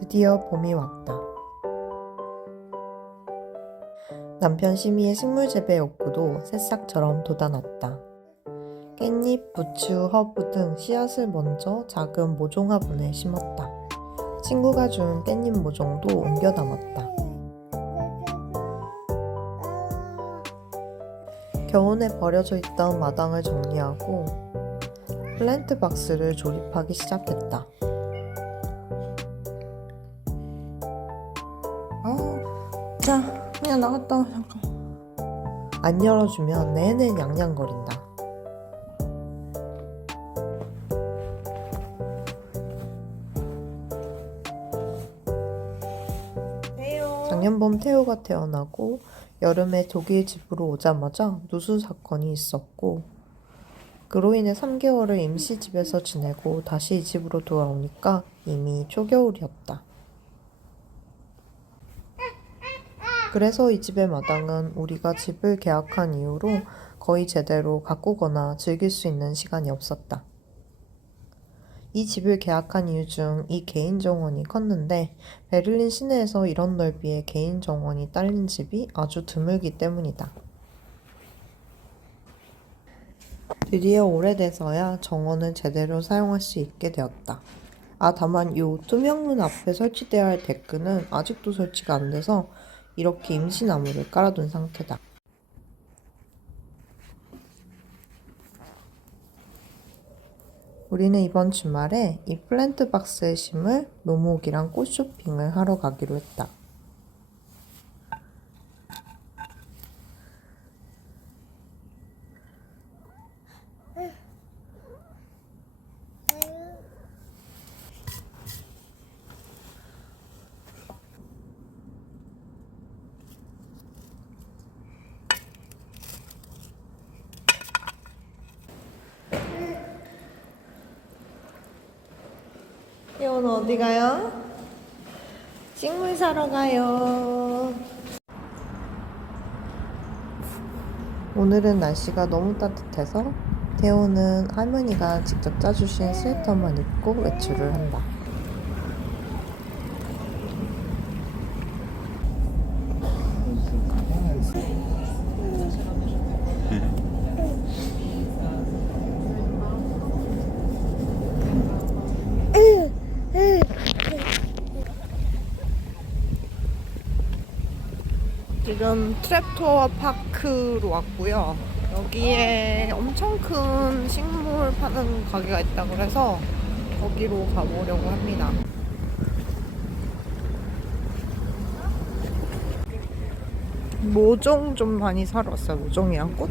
드디어 봄이 왔다. 남편 심희의 식물 재배 욕구도 새싹처럼 돋아났다. 깻잎, 부추, 허브 등 씨앗을 먼저 작은 모종 화분에 심었다. 친구가 준 깻잎 모종도 옮겨 담았다. 겨우내 버려져 있던 마당을 정리하고 플랜트 박스를 조립하기 시작했다. 자, 그냥 나갔다 와, 잠깐. 안 열어주면 내내 냥냥거린다. 작년 봄 태호가 태어나고 여름에 독일 집으로 오자마자 누수 사건이 있었고, 그로 인해 3개월을 임시 집에서 지내고 다시 이 집으로 돌아오니까 이미 초겨울이었다. 그래서 이 집의 마당은 우리가 집을 계약한 이후로 거의 제대로 가꾸거나 즐길 수 있는 시간이 없었다. 이 집을 계약한 이유 중 이 개인 정원이 컸는데, 베를린 시내에서 이런 넓이의 개인 정원이 딸린 집이 아주 드물기 때문이다. 드디어 오래돼서야 정원을 제대로 사용할 수 있게 되었다. 다만 이 투명문 앞에 설치되어야 할 데크는 아직도 설치가 안 돼서 이렇게 임시나무를 깔아둔 상태다. 우리는 이번 주말에 이 플랜트 박스에 심을 묘목이랑 꽃 쇼핑을 하러 가기로 했다. 오늘 어디 가요? 식물 사러 가요. 오늘은 날씨가 너무 따뜻해서 태호는 할머니가 직접 짜주신 스웨터만 입고 외출을 한다. 지금 트랩토어 파크로 왔고요. 여기에 엄청 큰 식물 파는 가게가 있다고 해서 거기로 가보려고 합니다. 모종 좀 많이 사러 왔어요. 모종이랑 꽃.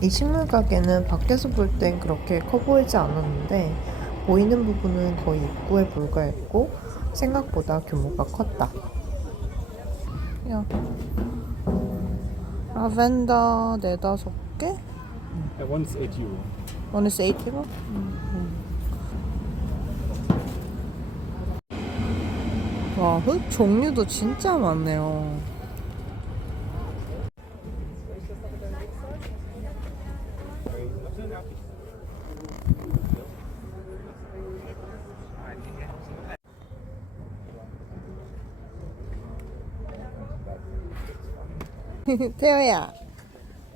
이 식물 가게는 밖에서 볼 땐 그렇게 커 보이지 않았는데 보이는 부분은 거의 입구에 불과했고 생각보다 규모가 컸다. 야. 라벤더 4-5개? One is 8 euro. One is 8 euro? 와, 흙 종류도 진짜 많네요. 태호야,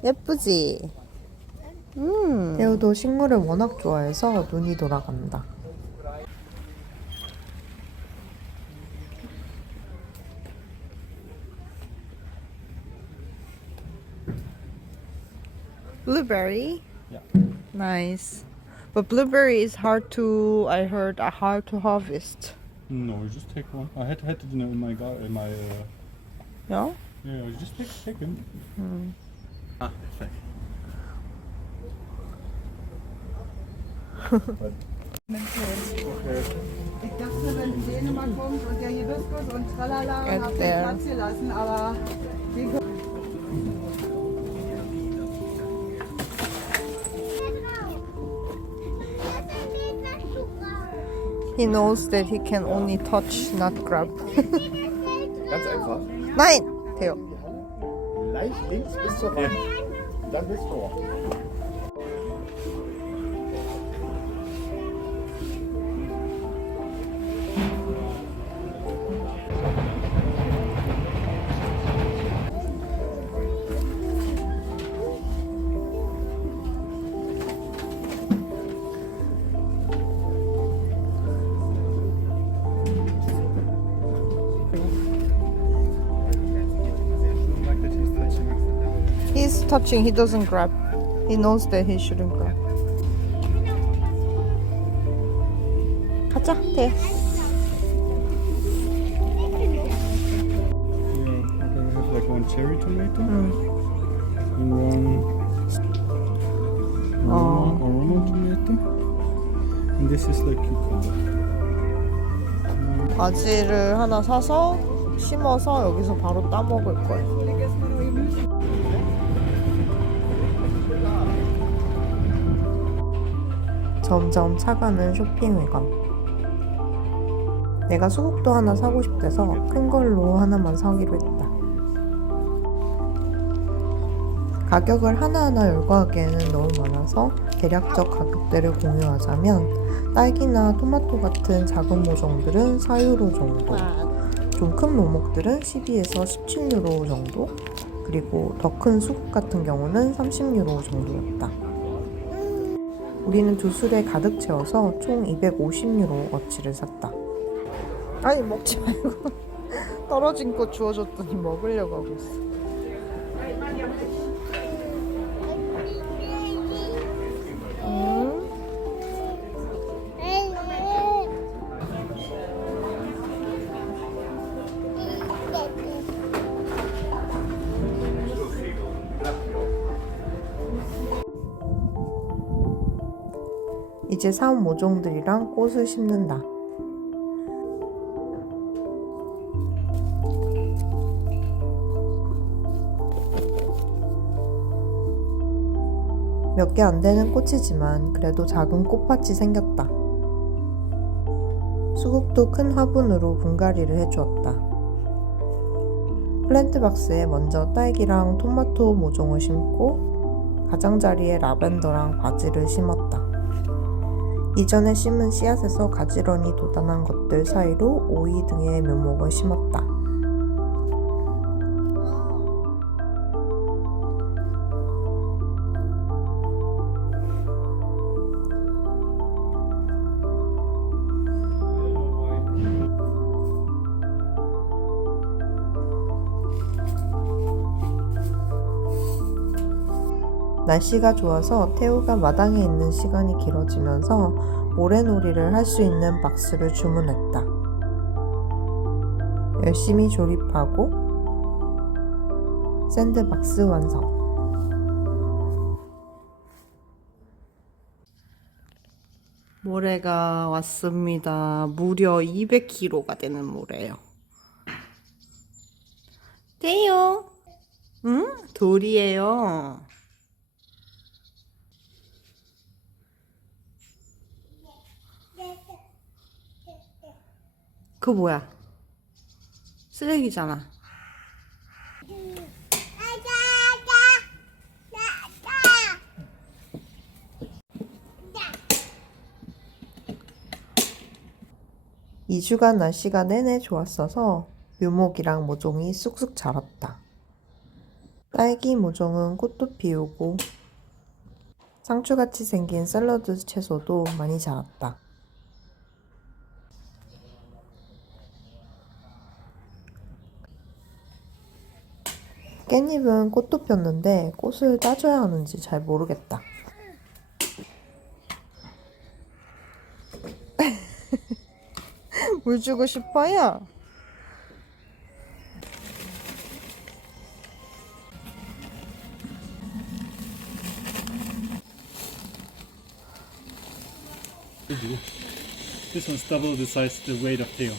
예쁘지? 태호도 식물을 워낙 좋아해서 눈이 돌아간다. Blueberry? Yeah. Nice. But blueberry is I heard, hard to harvest. No, you just take one. I had it in my Yeah? yeah, you just take him. Perfect. Ich dachte, wenn Dänemark kommt und der Hibiskus und tralala, Get hab ich there. Platz gelassen, aber He knows that he can only touch, not grab. Nein! Theo. Leicht links bis zur Wand. Dann bis vor. He's touching, he doesn't grab. He knows that he shouldn't grab. 가자, Theo. Okay, we have like one cherry tomato and one aroma tomato. And this is like cucumber. 바지를 하나 사서 심어서 여기서 바로 따 먹을 거야. 점점 차가는 쇼핑 외관. 내가 수국도 하나 사고 싶대서 큰 걸로 하나만 사기로 했다. 가격을 하나하나 열거하기에는 너무 많아서 대략적 가격대를 공유하자면 딸기나 토마토 같은 작은 모종들은 4유로 정도, 좀 큰 모목들은 12에서 17유로 정도, 그리고 더 큰 수국 같은 경우는 30유로 정도였다. 우리는 두 술에 가득 채워서 총 250유로 어치를 샀다. 아니 먹지 말고 떨어진 거 주워줬더니 먹으려고 하고 있어. 이제 사온 모종들이랑 꽃을 심는다. 몇 개 안 되는 꽃이지만 그래도 작은 꽃밭이 생겼다. 수국도 큰 화분으로 분갈이를 해주었다. 플랜트 박스에 먼저 딸기랑 토마토 모종을 심고 가장자리에 라벤더랑 바지를 심었다. 이전에 심은 씨앗에서 가지런히 돋아난 것들 사이로 오이 등의 묘목을 심었다. 날씨가 좋아서 태우가 마당에 있는 시간이 길어지면서 모래놀이를 할 수 있는 박스를 주문했다. 열심히 조립하고 샌드박스 완성. 모래가 왔습니다. 무려 200kg가 되는 모래예요. 태요. 응? 돌이에요. 그거 뭐야? 쓰레기잖아. 이 주간 날씨가 내내 좋았어서 묘목이랑 모종이 쑥쑥 자랐다. 딸기 모종은 꽃도 피우고 상추같이 생긴 샐러드 채소도 많이 자랐다. 깻잎은 꽃도 폈는데 꽃을 따줘야 하는지 잘 모르겠다. 물 주고 싶어요? This one's double the size, the weight of Theo.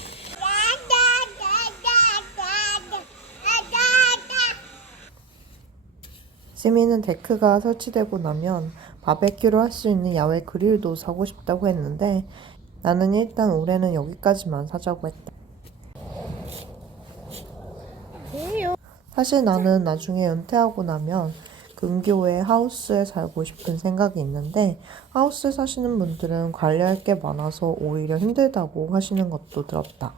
시민은 데크가 설치되고 나면 바베큐를 할 수 있는 야외 그릴도 사고 싶다고 했는데 나는 일단 올해는 여기까지만 사자고 했다. 사실 나는 나중에 은퇴하고 나면 근교의 하우스에 살고 싶은 생각이 있는데 하우스에 사시는 분들은 관리할 게 많아서 오히려 힘들다고 하시는 것도 들었다.